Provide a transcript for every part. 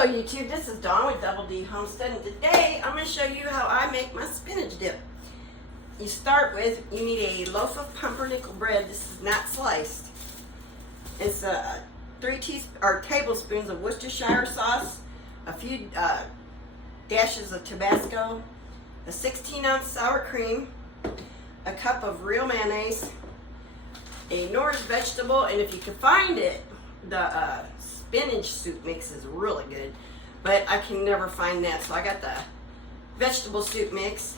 Hello YouTube, this is Dawn with Double D Homestead, and today I'm going to show you how I make my spinach dip. You need a loaf of pumpernickel bread. This is not sliced. It's 3 tablespoons of Worcestershire sauce, a few dashes of Tabasco, a 16-ounce sour cream, a cup of real mayonnaise, a Norris vegetable, and if you can find it, the spinach soup mix is really good, but I can never find that, so I got the vegetable soup mix,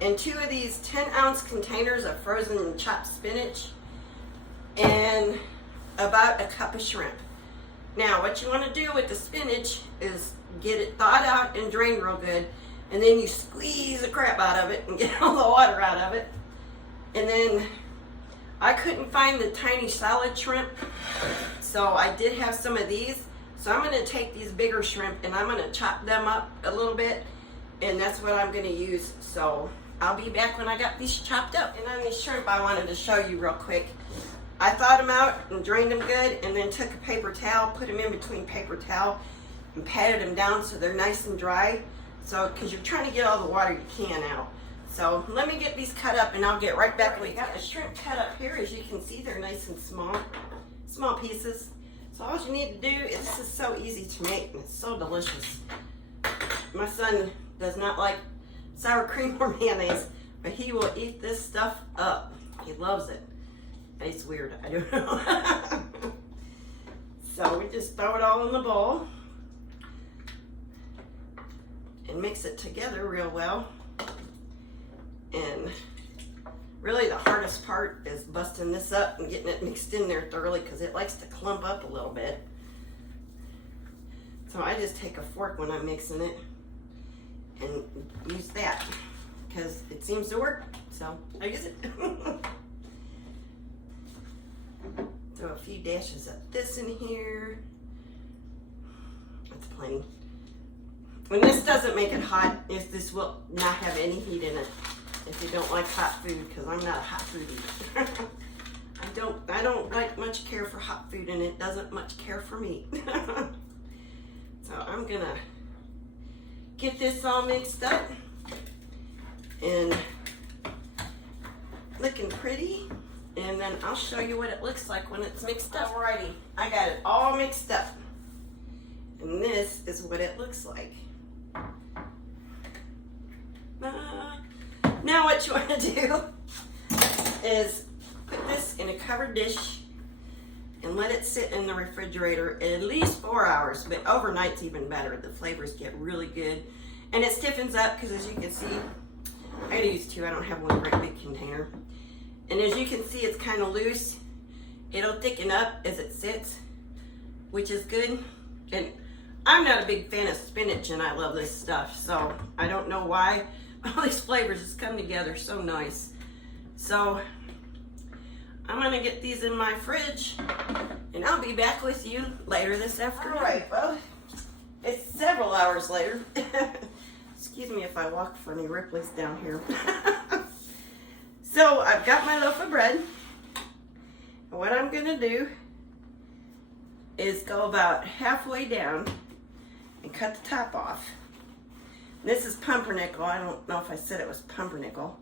and 2 of these 10-ounce containers of frozen chopped spinach, and about a cup of shrimp. Now, what you want to do with the spinach is get it thawed out and drained real good, and then you squeeze the crap out of it and get all the water out of it. And then I couldn't find the tiny solid shrimp, so I did have some of these. So I'm going to take these bigger shrimp and I'm going to chop them up a little bit, and that's what I'm going to use. So I'll be back when I got these chopped up. And on these shrimp, I wanted to show you real quick. I thawed them out and drained them good, and then took a paper towel, put them in between paper towel, and patted them down so they're nice and dry. So, because you're trying to get all the water you can out. So let me get these cut up and I'll get right back. We got the shrimp cut up here. As you can see, they're nice and small pieces. So all you need to do is, this is so easy to make and it's so delicious. My son does not like sour cream or mayonnaise, but he will eat this stuff up. He loves it. It's weird, I don't know. So we just throw it all in the bowl and mix it together real well. And really the hardest part is busting this up and getting it mixed in there thoroughly, because it likes to clump up a little bit. So I just take a fork when I'm mixing it and use that because it seems to work, so I use it. Throw a few dashes of this in here. That's plenty. When this doesn't make it hot, this will not have any heat in it. If you don't like hot food, because I'm not a hot food eater. I don't like much care for hot food, and it doesn't much care for me. So I'm gonna get this all mixed up and looking pretty, and then I'll show you what it looks like when it's mixed up. Alrighty, I got it all mixed up, and this is what it looks like. Now what you want to do is put this in a covered dish and let it sit in the refrigerator at least 4 hours, but overnight's even better. The flavors get really good, and it stiffens up because, as you can see, I gotta use 2. I don't have one great big container. And as you can see, it's kind of loose. It'll thicken up as it sits, which is good. And I'm not a big fan of spinach, and I love this stuff, so I don't know why all these flavors just come together so nice. So I'm gonna get these in my fridge, and I'll be back with you later this afternoon. All right, well, it's several hours later. Excuse me if I walk funny, Ripley's down here. So I've got my loaf of bread, and what I'm gonna do is go about halfway down and cut the top off. This is pumpernickel. I don't know if I said it was pumpernickel,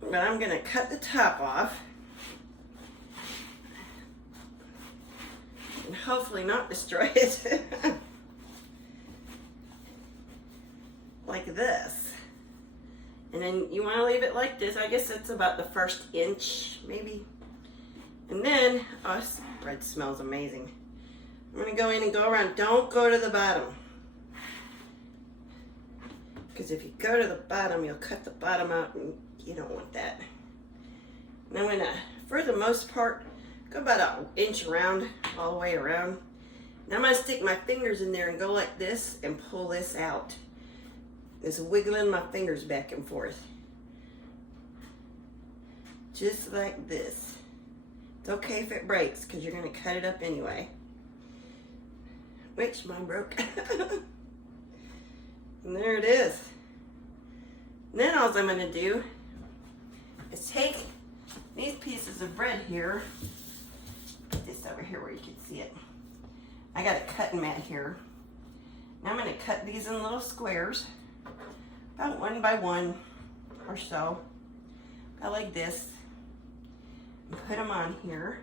but I'm gonna cut the top off and hopefully not destroy it. Like this. And then you want to leave it like this. I guess it's about the first inch, maybe. And then, oh, this bread smells amazing. I'm going to go in and go around. Don't go to the bottom, because if you go to the bottom, you'll cut the bottom out, and you don't want that. And I'm going to, for the most part, go about an inch around, all the way around. Now I'm going to stick my fingers in there and go like this and pull this out. Just wiggling my fingers back and forth. Just like this. It's okay if it breaks, because you're going to cut it up anyway. Which mine broke. And there it is. And then all I'm going to do is take these pieces of bread here, put this over here where you can see it. I got a cutting mat here. Now I'm going to cut these in little squares, about 1 by 1 or so, about like this, and put them on here,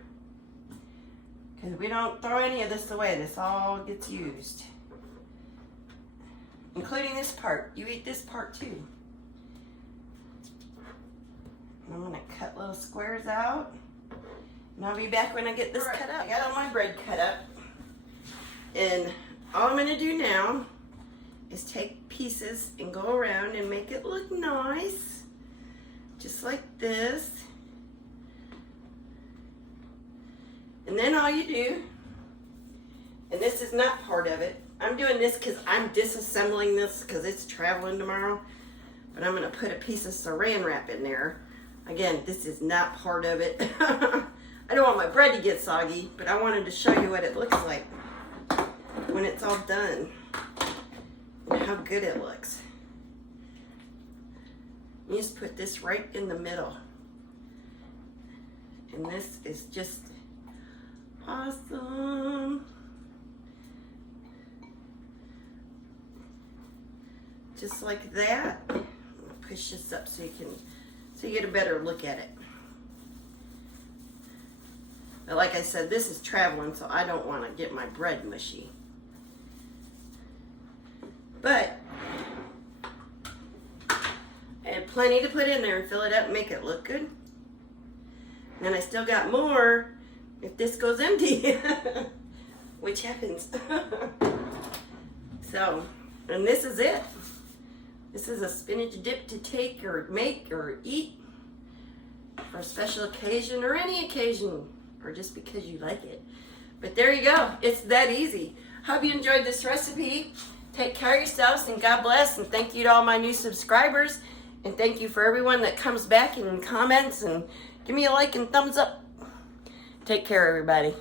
because we don't throw any of this away. This all gets used, including this part. You eat this part too. And I'm going to cut little squares out, and I'll be back when I get this cut up. I got all my bread cut up, and all I'm going to do now is take pieces and go around and make it look nice, just like this. And then all you do, and this is not part of it, I'm doing this because I'm disassembling this because it's traveling tomorrow, but I'm going to put a piece of saran wrap in there. Again, this is not part of it. I don't want my bread to get soggy, but I wanted to show you what it looks like when it's all done and how good it looks. You just put this right in the middle, and this is just awesome. Just like that. Push this up so you get a better look at it. But like I said, this is traveling, so I don't want to get my bread mushy. But I had plenty to put in there and fill it up and make it look good. And then I still got more if this goes empty, which happens. So, and this is it. This is a spinach dip to take or make or eat for a special occasion or any occasion, or just because you like it. But there you go. It's that easy. Hope you enjoyed this recipe. Take care of yourselves, and God bless, and thank you to all my new subscribers, and thank you for everyone that comes back and comments and give me a like and thumbs up. Take care, everybody.